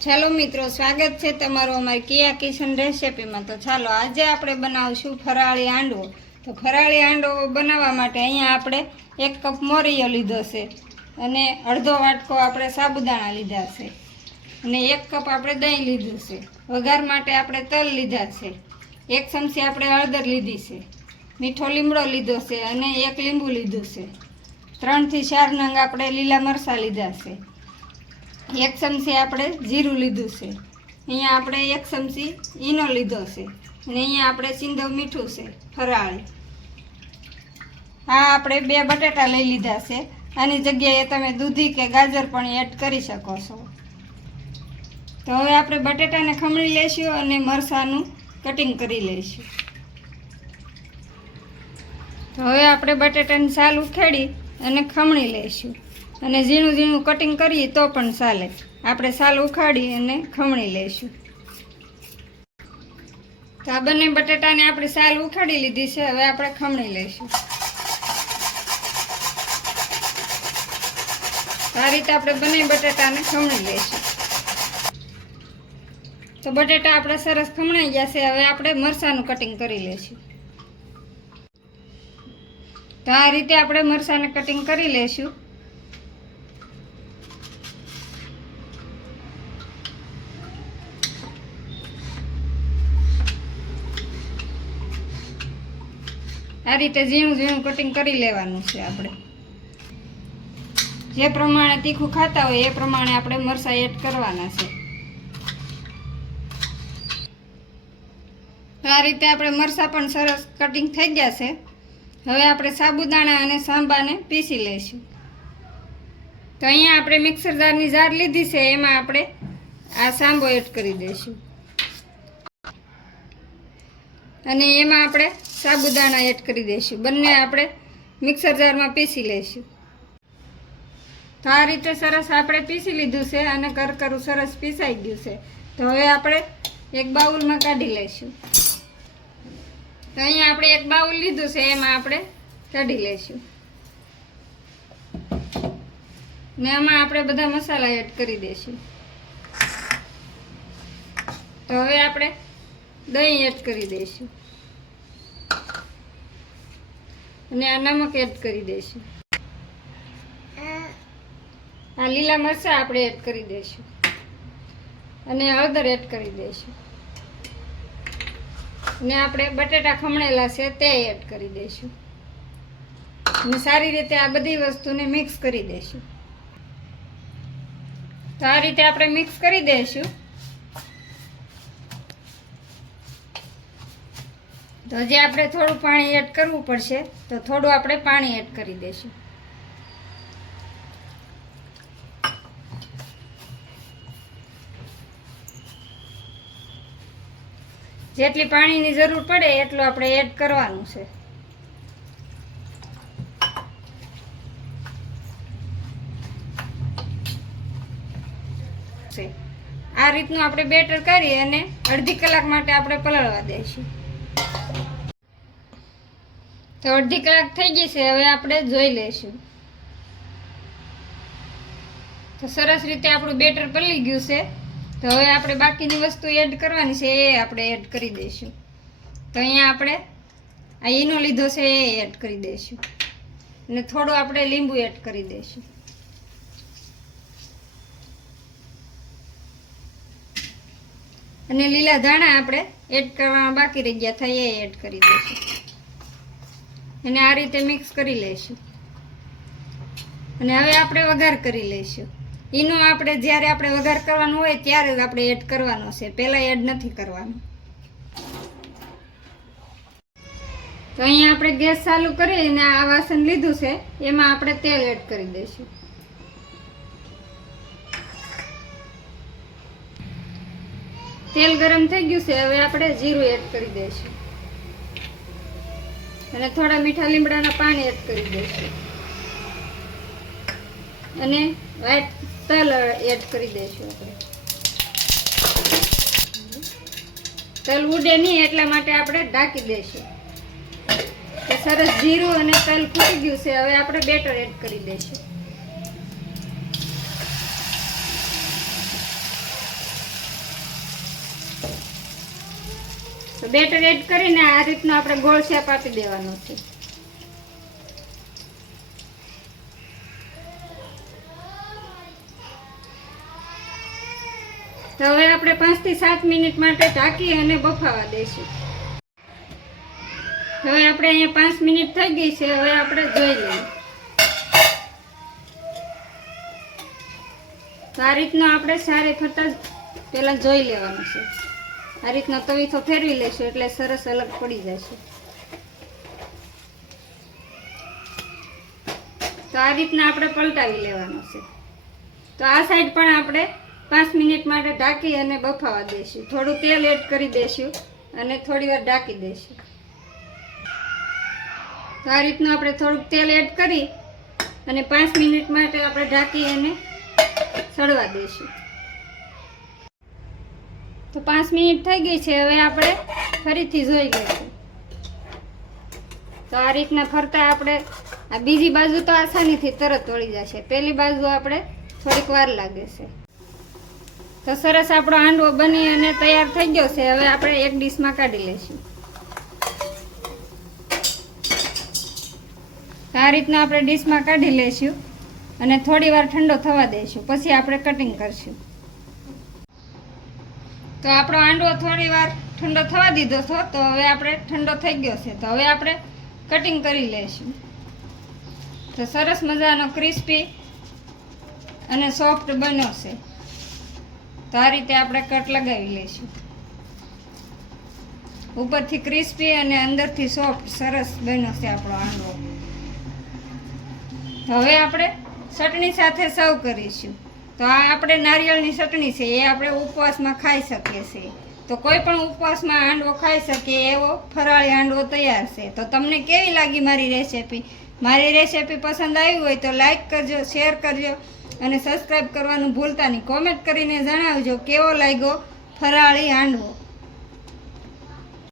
ચાલો મિત્રો, સ્વાગત છે તમારું અમારી કિયા કિચન રેસિપીમાં। તો ચાલો આજે આપણે બનાવશું ફરાળી હાંડવો। તો ફરાળી હાંડવો બનાવવા માટે અહીંયા આપણે 1 કપ મોરૈયો લીધો છે અને અડધો વાટકો આપણે સાબુદાણા લીધા છે અને 1 કપ આપણે દહીં લીધું છે। વઘાર માટે આપણે તલ લીધા છે, 1 ચમચી આપણે હળદર લીધી છે, મીઠો લીમડો લીધો છે અને 1 લીંબુ લીધું છે, 3 થી 4 નંગ આપણે લીલા મરચાં લીધા છે, 1 ચમચી આપણે જીરું લીધું છે, અહીંયા આપણે 1 ચમચી ઈનો લીધો છે અને અહીંયા આપણે ચીંધો મીઠું છે ફરાળી। આ આપણે 2 બટાટા લઈ લીધા છે, આની જગ્યાએ તમે દૂધી કે ગાજર પણ એડ કરી શકો છો। તો હવે આપણે બટાટાને ખમણી લઈશું અને મરચાંનું કટિંગ કરી લઈશું। તો હવે આપણે બટાટાની છાલ ઉખાડી અને ખમણી લઈશું અને ઝીણું ઝીણું કટિંગ કરીએ તો પણ ચાલે। આપણે છાલ ઉખાડી અને ખમણી લઈશું। તો આ બંને બટાટાને આપણે છાલ ઉખાડી લીધી છે, હવે આપણે ખમણી લઈશું। આ રીતે આપણે બંને બટાટાને ખમણી લઈશું। તો બટાટા આપણે સરસ ખમણાઈ ગયા છે, હવે આપણે મરચાંનું કટિંગ કરી લઈશું। તો આ રીતે આપણે મરચાંને કટિંગ કરી લઈશું। આ રીતે ઝીણું ઝીણું કટિંગ કરી લેવાનું છે। આપણે જે પ્રમાણે તીખું ખાતા હોય એ પ્રમાણે આપણે મરચાં એડ કરવાના છે। આ રીતે આપણે મરચાં પણ સરસ કટિંગ થઈ ગયા છે। હવે આપણે સાબુદાણા અને સાંભાને પીસી લઈશું। તો અહીંયા આપણે મિક્સર જારની જાર લીધી છે, એમાં આપણે આ સાંભો એડ કરી દઈશું અને એમાં આપણે સાબુદાણા એડ કરી દઈશું। બંને આપણે મિક્સર જારમાં પીસી લઈશું। તો આ રીતે સરસ આપણે પીસી લીધું છે અને કરકરું સરસ પીસાઈ ગયું છે। તો હવે આપણે એક બાઉલમાં કાઢી લઈશું। તો અહીંયા આપણે એક બાઉલ લીધું છે, એમાં આપણે કાઢી લઈશું ને આમાં આપણે બધા મસાલા એડ કરી દઈશું। તો હવે આપણે દહીં એડ કરી દઈશું અને આ નમક એડ કરી દઈશું। આ લીલા મરચાં આપણે એડ કરી દઈશું અને હળદર એડ કરી દઈશું અને આપણે બટેટા ખમણેલા છે તે એડ કરી દઈશું અને સારી રીતે આ બધી વસ્તુને મિક્સ કરી દઈશું। તો આ રીતે આપણે મિક્સ કરી દઈશું। તો હજી આપણે થોડું પાણી એડ કરવું પડશે, તો થોડું આપણે પાણી એડ કરી દઈશું। જેટલી પાણીની જરૂર પડે એટલું આપણે એડ કરવાનું છે। આ રીતનું આપણે બેટર કરી અને અડધી કલાક માટે આપણે પલળવા દઈશું। તો અડધી કલાક થઈ ગઈ છે, હવે આપણે જોઈ લઈશું। તો સરસ રીતે આપણું બેટર પલળી ગયું છે। તો હવે આપણે બાકીની વસ્તુ એડ કરવાની છે, એ આપણે એડ કરી દઈશું। તો અહીંયા આપણે આ ઈનો લીધો છે એ એડ કરી દઈશું અને થોડું આપણે લીંબુ એડ કરી દઈશું અને લીલા ધાણા આપણે એડ કરવાના બાકી રહી ગયા હતા એ એડ કરી દઈશું અને આ રીતે મિક્સ કરી લઈશું અને હવે આપણે વઘાર કરી લઈશું। ઈનો આપણે જ્યારે આપણે વઘાર કરવાનો હોય ત્યારે જ આપણે એડ કરવાનો છે, પહેલાં એડ નથી કરવાનો। તો અહીંયા આપણે ગેસ ચાલુ કરીને આ વાસણ લીધું છે, એમાં આપણે તેલ એડ કરી દઈશું। તેલ ગરમ થઈ ગયું છે, હવે આપણે જીરું એડ કરી દઈશું અને થોડા મીઠા લીમડાના પાણી એડ કરી દઈશું અને વ્હાઈટ તલ એડ કરી દઈશું। આપણે તલ ઉડે નહીં એટલા માટે આપણે ઢાંકી દઈશું કે સરસ જીરું અને તલ ફૂટી ગયું છે. હવે આપણે બેટર એડ કરી દઈશું. તો બેટર એડ કરીને આ રીતનો આપણે ગોળ શેપ આપી દેવાનો છે. તો હવે આપણે 5 થી 7 મિનિટ માટે ઢાંકી અને બફાવા દઈશું. હવે આપણે અહીંયા 5 મિનિટ થઈ ગઈ છે. હવે આપણે જોઈ લઈએ. તો આ રીતનો આપણે સારી ફરતા પહેલા જોઈ લેવાનું છે. આ રીતનો તવીથો ફેરવી લેશું એટલે સરસ અલગ પડી જશે. તો આ રીતના આપણે પલટાવી લેવાનું છે. તો આ સાઈડ પણ આપણે 5 મિનિટ માટે ઢાંકી અને બફાવા દઈશું. થોડું તેલ એડ કરી દઈશું અને થોડી વાર ઢાંકી દઈશું. તો આ રીતનું આપણે થોડુંક તેલ એડ કરી અને 5 મિનિટ માટે આપણે ઢાંકી અને સળવા દઈશું. તો 5 મિનિટ થઈ ગઈ છે. હવે આપણે ફરીથી જોઈ લઈશું. તો આ રીતના ફરતા આપણે આ બીજી બાજુ તો આસાનીથી તરત વળી જશે. પેલી બાજુ આપણે થોડીક વાર લાગે છે. તો સરસ આપણો હાંડવો બની અને તૈયાર થઈ ગયો છે. હવે આપણે એક ડીશમાં કાઢી લઈશું. તો આ રીતના આપણે ડીશમાં કાઢી લઈશું અને થોડી વાર ઠંડો થવા દઈશું. પછી આપણે કટિંગ કરશું. તો આપણો હાંડવો થોડી વાર ઠંડો થવા દીધો હતો. તો હવે આપણે ઠંડો થઈ ગયો છે. તો હવે આપણે કટિંગ કરી લઈશું. તો સરસ મજાનો ક્રિસ્પી અને સોફ્ટ બન્યો છે. તો આ રીતે આપણે કટ લગાવી લઈશું. ઉપરથી ક્રિસ્પી અને અંદરથી સોફ્ટ સરસ બન્યો છે આપણો હાંડવો. હવે આપણે ચટણી સાથે સર્વ કરીશું. તો આ આપણે નારિયેળની ચટણી છે એ આપણે ઉપવાસમાં ખાઈ શકીએ છીએ. તો કોઈ પણ ઉપવાસમાં હાંડવો ખાઈ શકીએ એવો ફરાળી હાંડવો તૈયાર છે. તો તમને કેવી લાગી મારી રેસીપી? મારી રેસીપી પસંદ આવી હોય તો લાઈક કરજો, શેર કરજો અને સબસ્ક્રાઈબ કરવાનું ભૂલતા નહીં. કોમેન્ટ કરીને જણાવજો કેવો લાગ્યો ફરાળી હાંડવો.